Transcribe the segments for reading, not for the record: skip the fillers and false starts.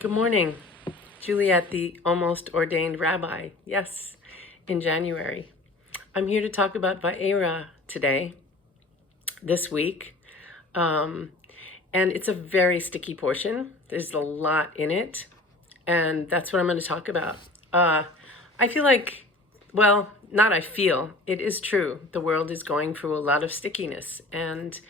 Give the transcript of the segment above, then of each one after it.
Good morning. Juliet, the almost ordained rabbi. Yes, in January. I'm here to talk about Vayera today, this week. Um, and it's a very sticky portion. There's a lot in it. And that's what I'm going to talk about. I feel like, well, not I feel, it is true. The world is going through a lot of stickiness. And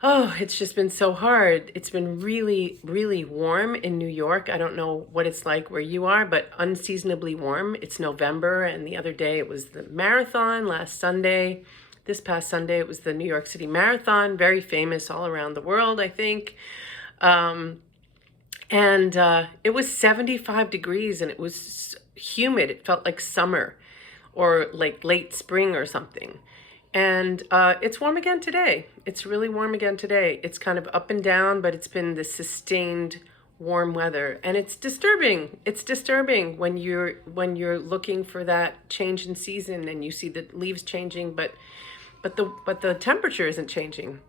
oh, it's just been so hard. It's been really, really warm in New York. I don't know what it's like where you are, but unseasonably warm. It's November, and the other day it was the marathon last Sunday. This past Sunday, it was the New York City Marathon, very famous all around the world, I think. And it was 75 degrees, and it was humid. It felt like summer or like late spring or something. And it's warm again today. It's really warm again today. It's kind of up and down, but it's been this sustained warm weather, and it's disturbing. It's disturbing when you're looking for that change in season and you see the leaves changing, but the temperature isn't changing.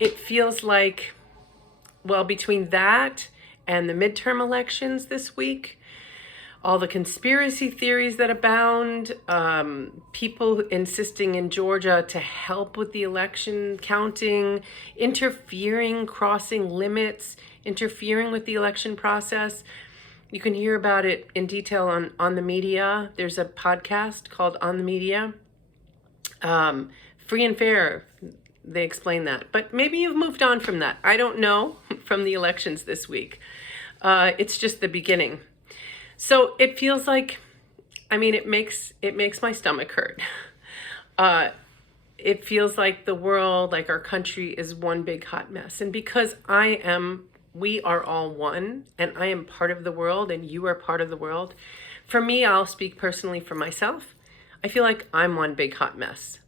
It feels like, well, between that and the midterm elections this week, all the conspiracy theories that abound, people insisting in Georgia to help with the election counting, interfering, crossing limits, interfering with the election process. You can hear about it in detail on the media. There's a podcast called On the Media. Free and fair, they explain that. But maybe you've moved on from that. I don't know, from the elections this week. It's just the beginning. So it feels like, it makes my stomach hurt. It feels like the world, like our country is one big hot mess. And because we are all one, and I am part of the world and you are part of the world. For me, I'll speak personally for myself. I feel like I'm one big hot mess.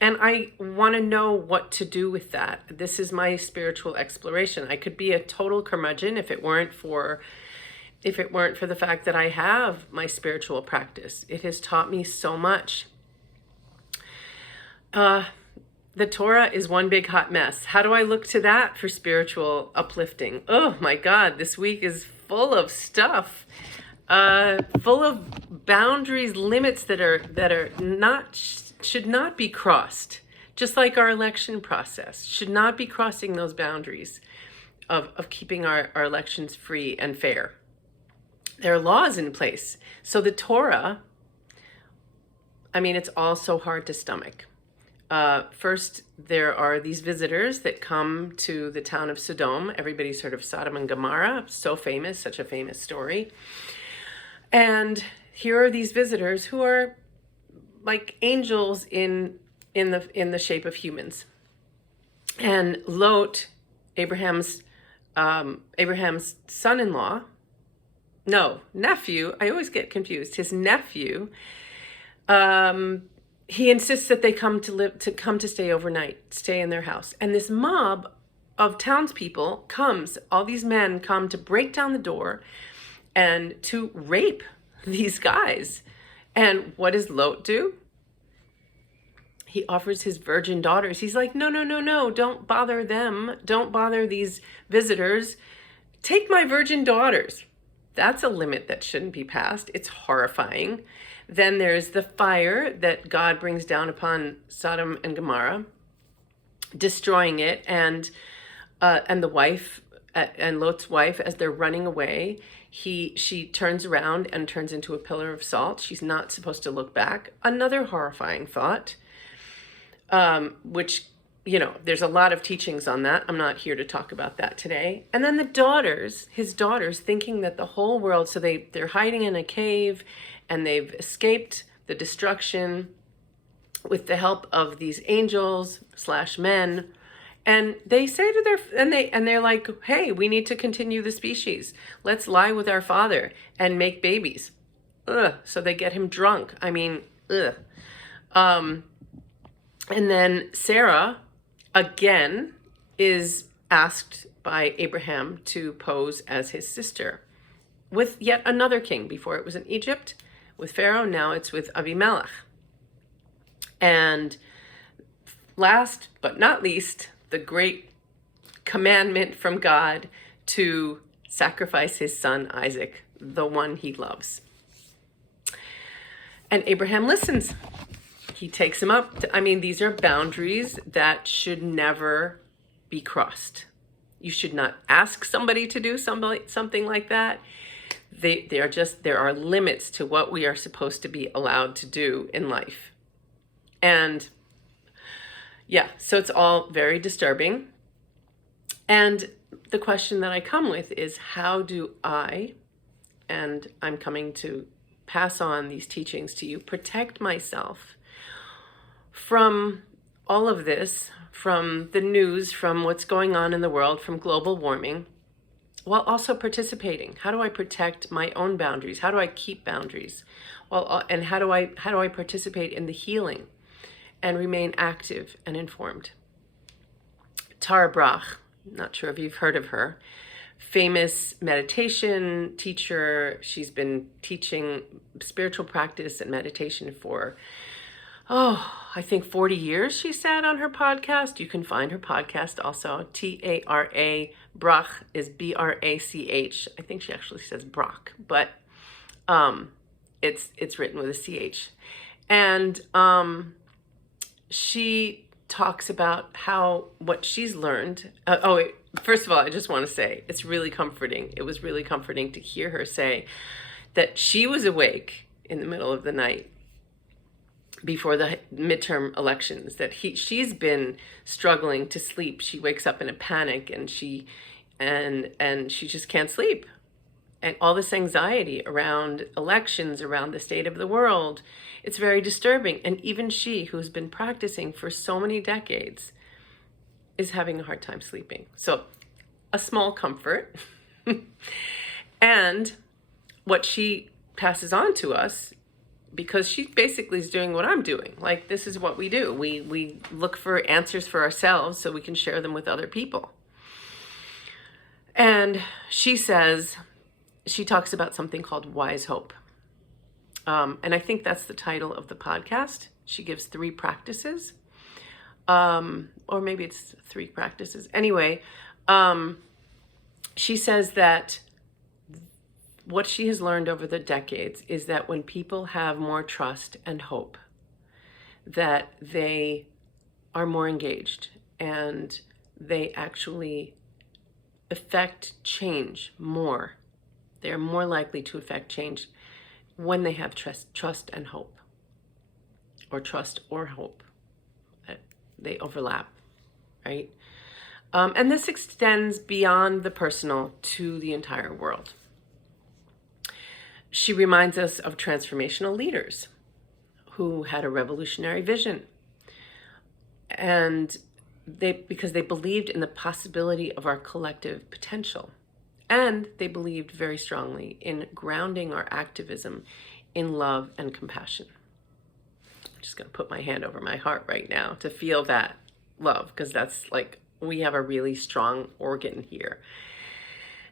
And I want to know what to do with that. This is my spiritual exploration. I could be a total curmudgeon if it weren't for the fact that I have my spiritual practice. It has taught me so much. The Torah is one big hot mess. How do I look to that for spiritual uplifting? Oh my God, this week is full of stuff, full of boundaries, limits that are should not be crossed. Just like our election process should not be crossing those boundaries of keeping our elections free and fair. There are laws in place. So the Torah, it's all so hard to stomach. First, there are these visitors that come to the town of Sodom. Everybody's heard of Sodom and Gomorrah, so famous, such a famous story. And here are these visitors who are like angels in the shape of humans. And Lot, Abraham's son-in-law, no, nephew, I always get confused. His nephew, he insists that they come to stay overnight, stay in their house. And this mob of townspeople comes, all these men come to break down the door and to rape these guys. And what does Lot do? He offers his virgin daughters. He's like, no, don't bother them. Don't bother these visitors. Take my virgin daughters. That's a limit that shouldn't be passed. It's horrifying. Then there's the fire that God brings down upon Sodom and Gomorrah, destroying it, and the wife and Lot's wife, as they're running away, she turns around and turns into a pillar of salt. She's not supposed to look back. Another horrifying thought, which, there's a lot of teachings on that. I'm not here to talk about that today. And then his daughters, thinking that the whole world, so they're hiding in a cave and they've escaped the destruction with the help of these angels / men. And they say to they're like, hey, we need to continue the species. Let's lie with our father and make babies. Ugh. So they get him drunk. Ugh. And then Sarah, again, is asked by Abraham to pose as his sister with yet another king. Before it was in Egypt with Pharaoh, now it's with Abimelech. And last but not least, the great commandment from God to sacrifice his son Isaac, the one he loves. And Abraham listens. He takes him up. These are boundaries that should never be crossed. You should not ask somebody to do something like that. There are limits to what we are supposed to be allowed to do in life. And yeah, so it's all very disturbing. And the question that I come with is, how do I, and I'm coming to pass on these teachings to you, protect myself from all of this, from the news, from what's going on in the world, from global warming, while also participating? How do I protect my own boundaries? How do I keep boundaries? And how do I participate in the healing and remain active and informed? Tara Brach, not sure if you've heard of her, famous meditation teacher. She's been teaching spiritual practice and meditation for, I think 40 years, she said on her podcast. You can find her podcast also, Tara. Brach is Brach. I think she actually says Brock, but it's written with a CH. And she talks about what she's learned. First of all, I just want to say it's really comforting. It was really comforting to hear her say that she was awake in the middle of the night before the midterm elections, that she's been struggling to sleep. She wakes up in a panic and she just can't sleep. And all this anxiety around elections, around the state of the world, it's very disturbing. And even she, who's been practicing for so many decades, is having a hard time sleeping. So a small comfort. And what she passes on to us, because she basically is doing what I'm doing. Like, this is what we do. We look for answers for ourselves so we can share them with other people. And she talks about something called wise hope. And I think that's the title of the podcast. She gives 3 practices. Or maybe it's 3 practices. Anyway, she says that what she has learned over the decades is that when people have more trust and hope, that they are more engaged and they actually affect change more. They are more likely to affect change when they have trust and hope, or trust or hope. They overlap, right? And this extends beyond the personal to the entire world. She reminds us of transformational leaders who had a revolutionary vision, and because they believed in the possibility of our collective potential, and they believed very strongly in grounding our activism in love and compassion. I'm just going to put my hand over my heart right now to feel that love, because that's like, we have a really strong organ here.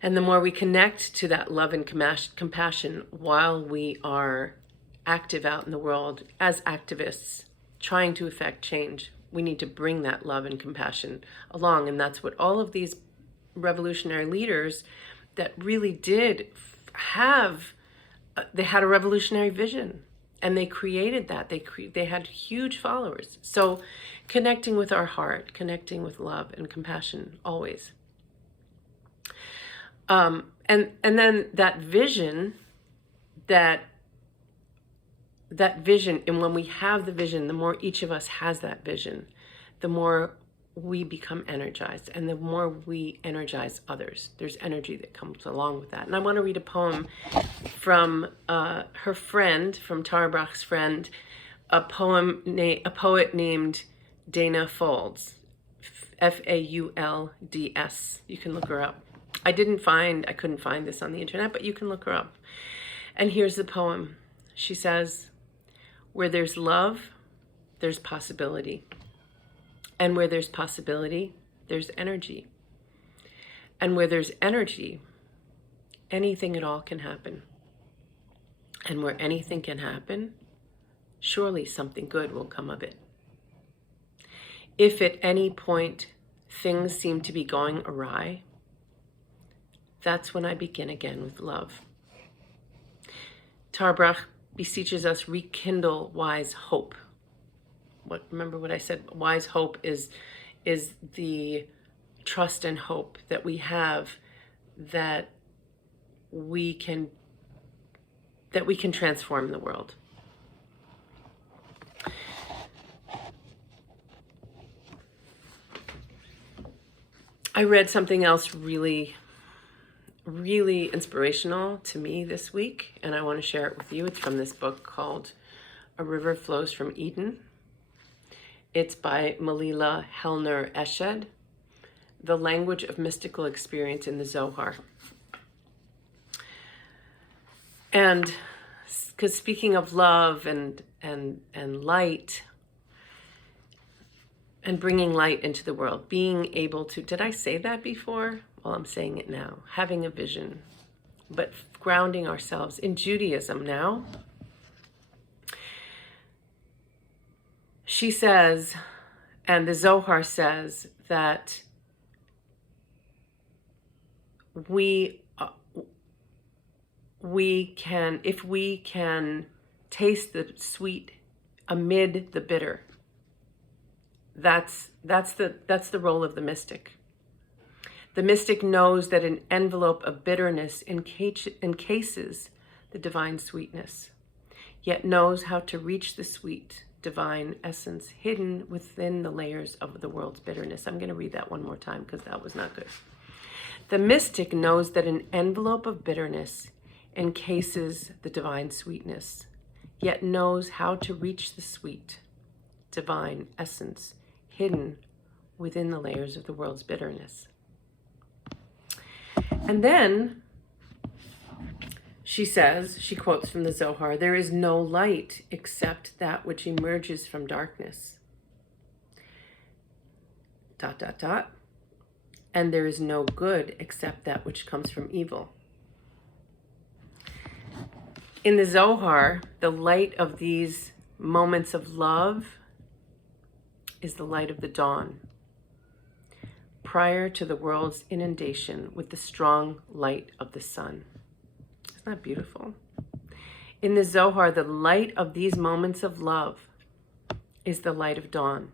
And the more we connect to that love and compassion while we are active out in the world as activists, trying to affect change, we need to bring that love and compassion along. And that's what all of these revolutionary leaders that really did have, they had a revolutionary vision, and they created that. They had huge followers. So connecting with our heart, connecting with love and compassion always. And then that vision, and when we have the vision, the more each of us has that vision, the more we become energized, and the more we energize others. There's energy that comes along with that. And I want to read a poem from her friend, from Tara Brach's friend, a poet named Dana Folds, Faulds. You can look her up. I couldn't find this on the internet, but you can look her up. And here's the poem. She says, "Where there's love, there's possibility. And where there's possibility, there's energy. And where there's energy, anything at all can happen. And where anything can happen, surely something good will come of it. If at any point things seem to be going awry, That's when I begin again with love. Tarbrach beseeches us, rekindle wise hope. Remember what I said? Wise hope is the trust and hope that we have that we can transform the world. I read something else really, really inspirational to me this week, and I want to share it with you. It's from this book called A River Flows from Eden. It's by Malila Hellner Eshed, The Language of Mystical Experience in the Zohar. And because speaking of love and light, and bringing light into the world, being able to, did I say that before? Well, I'm saying it now. Having a vision, but grounding ourselves in Judaism now. She says, and the Zohar says, that we can, if we can taste the sweet amid the bitter, that's the role of the mystic. The mystic knows that an envelope of bitterness encases the divine sweetness, yet knows how to reach the sweet divine essence hidden within the layers of the world's bitterness. I'm going to read that one more time because that was not good. The mystic knows that an envelope of bitterness encases the divine sweetness, yet knows how to reach the sweet divine essence hidden within the layers of the world's bitterness. And then she says, she quotes from the Zohar, there is no light except that which emerges from darkness. ... And there is no good except that which comes from evil. In the Zohar, the light of these moments of love is the light of the dawn, prior to the world's inundation with the strong light of the sun. Isn't that beautiful? In the Zohar, the light of these moments of love is the light of dawn,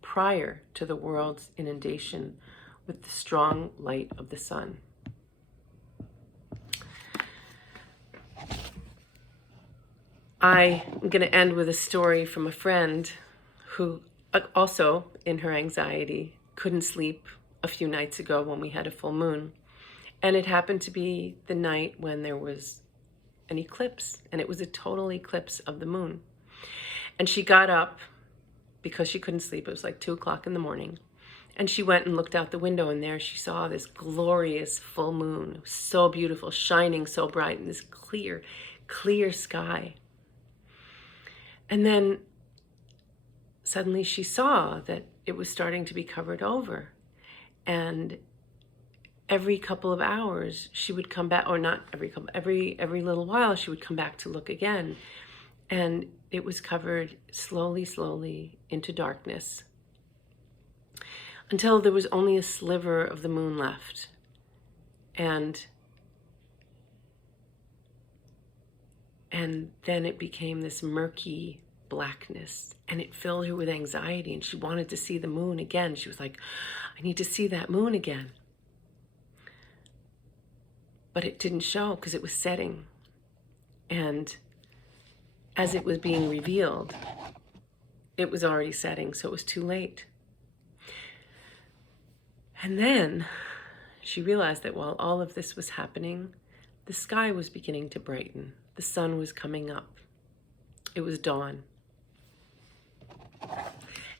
prior to the world's inundation with the strong light of the sun. I am going to end with a story from a friend who also, in her anxiety, couldn't sleep a few nights ago when we had a full moon. And it happened to be the night when there was an eclipse, and it was a total eclipse of the moon. And she got up because she couldn't sleep. It was like 2:00 in the morning. And she went and looked out the window, and there she saw this glorious full moon. It was so beautiful, shining so bright in this clear, clear sky. And then suddenly she saw that it was starting to be covered over. And every couple of hours she would come back, or not every little while she would come back to look again. And it was covered slowly into darkness, until there was only a sliver of the moon left. And then it became this murky blackness, and it filled her with anxiety, and she wanted to see the moon again. She was like, I need to see that moon again. But it didn't show because it was setting. And as it was being revealed, it was already setting, so it was too late. And then she realized that while all of this was happening, the sky was beginning to brighten. The sun was coming up. It was dawn.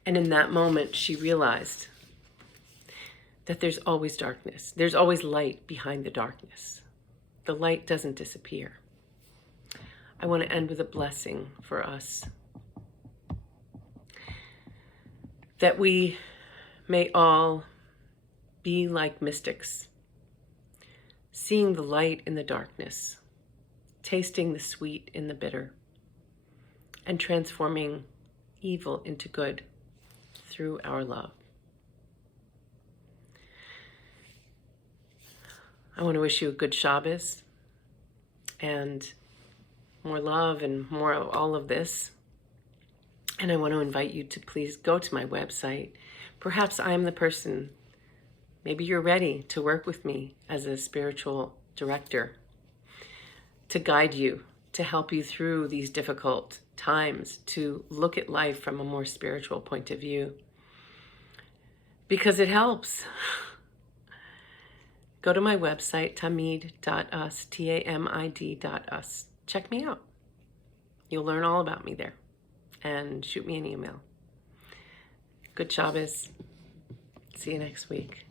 And in that moment, she realized that there's always darkness. There's always light behind the darkness. The light doesn't disappear. I want to end with a blessing for us, that we may all be like mystics, seeing the light in the darkness, tasting the sweet in the bitter, and transforming evil into good through our love. I want to wish you a good Shabbos and more love and more of all of this. And I want to invite you to please go to my website. Perhaps I am the person. Maybe you're ready to work with me as a spiritual director, to guide you, to help you through these difficult times, to look at life from a more spiritual point of view. Because it helps. Go to my website, tamid.us, tamid.us. Check me out. You'll learn all about me there. And shoot me an email. Good Shabbos. See you next week.